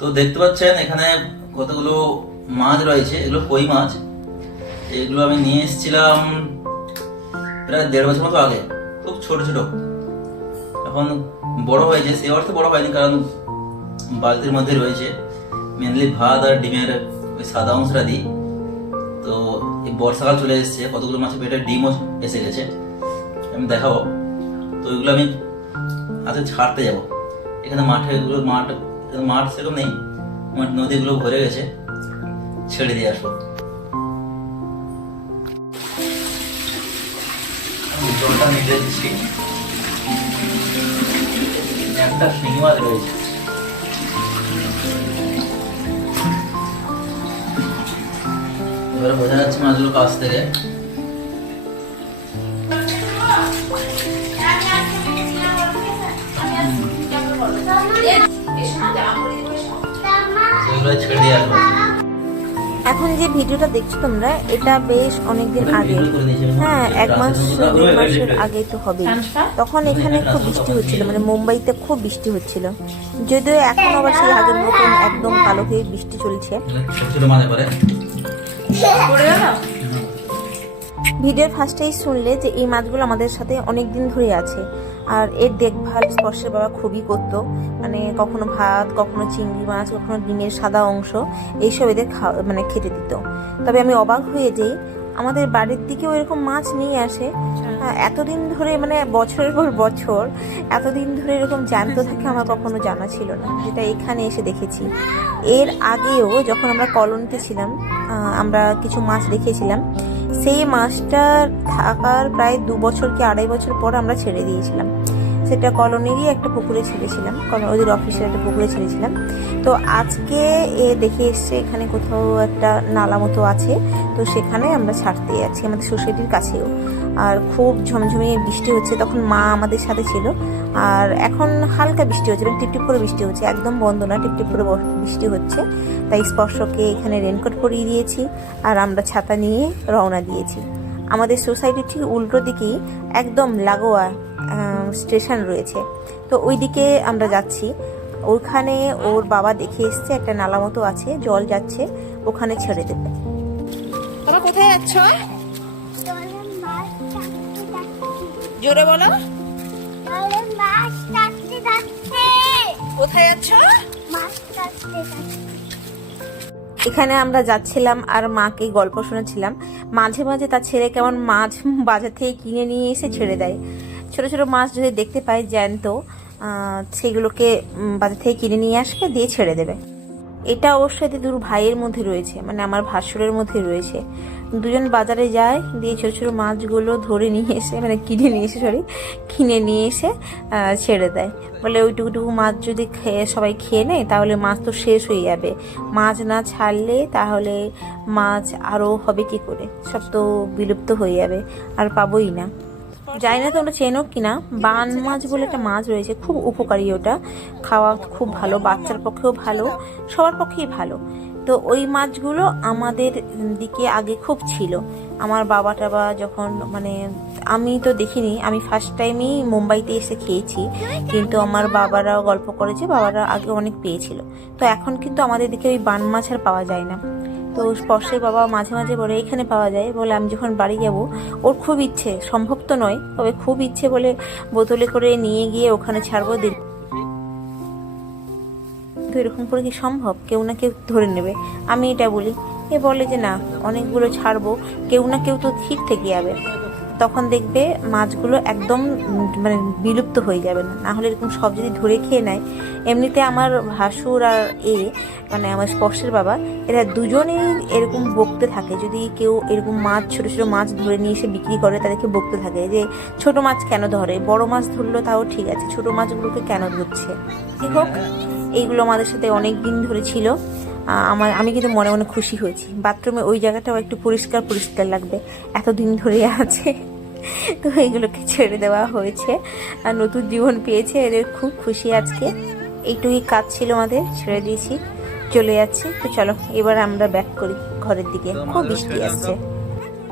তো দেখতে পাচ্ছেন, এখানে কতগুলো মাছ রয়েছে, এগুলো কই মাছ? এগুলো আমি নিয়ে এসেছিলাম প্রায় দেড় বছর মতো আগে, খুব ছোট ছোট। এখন বড় হয়েছে, সে অর্থে বড় হয়নি, কারণ বালতির মধ্যে রয়েছে মেনলি ভাত আর ডিমের ওই সাদা অংশটা দিই। তো এই বর্ষাকাল চলে এসেছে, কতগুলো মাছের পেটে ডিমও এসে গেছে, আমি দেখাবো। তো এগুলো আমি আজকে ছাড়তে যাব। এখানে মাঠে এগুলো মাঠ মাঠ সেরকম নেই। নদীগুলো ভরে গেছে। ছেড়ে দিয়ে আসব। জলটা মিটে দিচ্ছি একটা শিঙি মাছ রয়েছে। এবারে বোঝা যাচ্ছে মাছগুলো কাছ থেকে। ছেড়ে আসব এখন যে ভিডিওটা দেখছ তোমরা এটা বেশ অনেকদিন আগে। হ্যাঁ এক মাস দেড় মাসের আগে তো হবে তখন এখানে খুব বৃষ্টি হচ্ছিল মানে মুম্বাইতে খুব বৃষ্টি হচ্ছিল। যদিও এখন আবার সেই আগের মতন একদম কালো হয়ে বৃষ্টি চলছে। ভিডিওর ফার্স্টেই শুনলে যে এই মাছগুলো আমাদের সাথে অনেক দিন ধরে আছে। আর এর দেখভাল স্পর্শের বাবা খুবই করতো। মানে কখনো ভাত কখনো চিংড়ি মাছ কখনো ডিমের সাদা অংশ এইসব এদের খাওয়া মানে খেতে দিত। তবে আমি অবাক হয়ে যাই আমাদের বাড়ির দিকেও এরকম মাছ নিয়ে আসে। এতদিন ধরে মানে বছরের পর বছর এতদিন ধরে এরকম জ্যান্ত থাকে আমার কখনো জানা ছিল না। যেটা এখানে এসে দেখেছি। এর আগেও যখন আমরা কলোনিতে ছিলাম আমরা কিছু মাছ রেখেছিলাম সেই মাছটা থাকার প্রায় দু বছর কি আড়াই বছর পর আমরা ছেড়ে দিয়েছিলাম। সেটা কলোনিরই একটা পুকুরে ছেড়েছিলাম ওদের অফিসের একটা পুকুরে ছেড়েছিলাম। তো আজকে এ দেখে এসছে এখানে কোথাও একটা নালা মতো আছে, তো সেখানে আমরা ছাড়তে যাচ্ছি, আমাদের সোসাইটির কাছেও। আর খুব ঝমঝমিয়ে বৃষ্টি হচ্ছে, তখন মা আমাদের সাথে ছিল। আর এখন হালকা বৃষ্টি হচ্ছে মানে টিপটিপ করে বৃষ্টি হচ্ছে, একদম বন্ধ না, টিপটিপ করে বৃষ্টি হচ্ছে। তাই স্পর্শকে এখানে রেনকোট পরিয়ে দিয়েছি, আর আমরা ছাতা নিয়ে রওনা দিয়েছি। আমাদের সোসাইটির ঠিক উল্টো দিকেই একদম লাগোয়া স্টেশন রয়েছে। তো ওই দিকে আমরা যাচ্ছি। ওখানে ওর বাবা দেখে এসছে একটা নালা মতো আছে জল যাচ্ছে ওখানে ছেড়ে দেবে। তোমরা কোথায় যাচ্ছ? জোরে বলো। কোথায় যাচ্ছ? এখানে আমরা যাচ্ছিলাম আর মাকে গল্প শোনাচ্ছিলাম। মাঝে মাঝে তার ছেলে কেমন মাছ বাজার থেকে কিনে নিয়ে এসে ছেড়ে দেয়। ছোট ছোট মাছ যদি দেখতে পায় জ্যান্ত সেগুলোকে বাজার থেকে কিনে নিয়ে আসবে, দিয়ে ছেড়ে দেবে। এটা অবশ্যই দুর ভাইয়ের মধ্যে রয়েছে মানে আমার ভাসুরের মধ্যে রয়েছে। দুজন বাজারে যায়, দিয়ে ছোট ছোট মাছগুলো ধরে নিয়ে এসে মানে কিনে নিয়ে এসে সরি কিনে নিয়ে এসে ছেড়ে দেয়। বলে ওইটুকুটুকু মাছ যদি খেয়ে, সবাই খেয়ে নেয়, তাহলে মাছ তো শেষ হয়ে যাবে। মাছ না ছাড়লে তাহলে মাছ আরও হবে কি করে? সব তো বিলুপ্ত হয়ে যাবে, আর পাবোই না। জানি না তোমরা চেনো কিনা, বান মাছ বলে একটা মাছ রয়েছে, খুব উপকারী ওটা। খাওয়া খুব ভালো, বাচ্চার পক্ষেও ভালো, সবার পক্ষেই ভালো। তো ওই মাছগুলো আমাদের দিকে আগে খুব ছিল। আমার বাবা টাবা যখন মানে আমি তো দেখিনি, আমি ফার্স্ট টাইমই মুম্বাইতে এসে খেয়েছি। কিন্তু আমার বাবারাও গল্প করেছে, বাবারা আগে অনেক পেয়েছিল। তো এখন কিন্তু আমাদের দিকে ওই বান মাছ আর পাওয়া যায় না। তো স্পর্শের বাবা মাঝে মাঝে বলে, এখানে পাওয়া যায়? বলে, আমি যখন বাড়ি যাব, ওর খুব ইচ্ছে, সম্ভব তো নয়, তবে খুব ইচ্ছে বলে বোতলে করে নিয়ে গিয়ে ওখানে ছাড়বো দিন তো এরকম করে কি সম্ভব? কেউ না কেউ ধরে নেবে। আমি এটা বলি। এ বলে যে, না, অনেকগুলো ছাড়বো, কেউ না কেউ তো ঠিক থেকে যাবে। তখন দেখবে মাছগুলো একদম মানে বিলুপ্ত হয়ে যাবে না। না হলে এরকম সব যদি ধরে খেয়ে নেয়, এমনিতে আমার ভাসুর আর এ মানে আমার স্পর্শের বাবা, এরা দুজনেই এরকম বকতে থাকে। যদি কেউ এরকম মাছ, ছোট ছোট মাছ ধরে নিয়ে এসে বিক্রি করে তাদেরকে বকতে থাকে। যে ছোট মাছ কেন ধরে? বড় মাছ ধরলো তাও ঠিক আছে, ছোট মাছগুলোকে কেন ধরছে? হোক, এইগুলো আমাদের সাথে অনেক দিন ধরে ছিল। আমার, আমি কিন্তু মনে মনে খুশি হয়েছি। বাথরুমে ওই জায়গাটাও একটু পরিষ্কার পরিষ্কার লাগবে। এতদিন ধরে আছে। তো এগুলোকে ছেড়ে দেওয়া হয়েছে। আর নতুন জীবন পেয়েছে এদের খুব খুশি আজকে। এইটুকুই কাজ ছিল আমাদের ছেড়ে দিয়েছি চলে যাচ্ছে। তো চলো এবার আমরা ব্যাক করি ঘরের দিকে। খুব বৃষ্টি আসছে।